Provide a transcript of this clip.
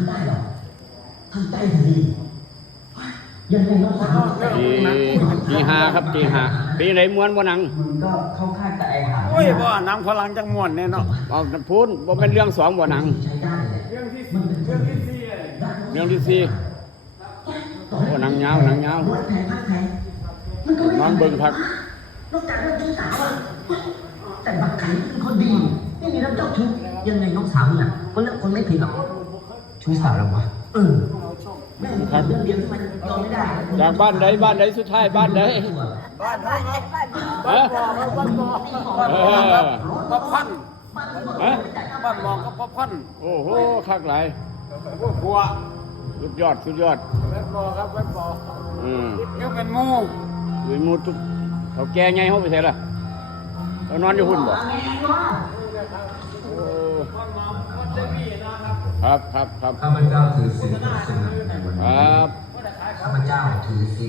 ำได้หรอกทำใจดียังไงน้องสาวตีห้าครับตีห้าปีไหนม้วนบ่หนังมึงก็เข้าข้างแต่ไอ้หาโอ้ยบ่หนังฝรั่งจังม่วนแน่เนาะเอาพูดบ่เป็นเรื่องสองบ่หนังใช้ได้เลยเรื่องที่สี่เรื่องที่สี่โอ้หนังยาวหนังยาวน้องเบิ่งพักนอกจากเรื่องชู้สาวแต่บักไก่เป็นคนดีไม่มีเรื่องเจ้าชู้ยังไงน้องสาวเนี่ยคนเลือกคนไม่ผิดหรอกชู้สาวหรอวะแม่ครับเรื่องเดียวที่มันยอมไม่ได้จากบ้านใดสุดท้ายบ้านใดบ้านพ่อพันบ้านมองก็พ่อพันโอ้โหคักหลายบัวสุดยอดแม่บ่ครับแม่บ่ยังเป็นงูอยู่หมู่ทุกเขาแก่ไงเฮาไปไสล่ะเรานอนอยู่หุ่นบ่ครับข้าพเจ้าถือศีลในวันนี้ครับข้าพเจ้าถือศีล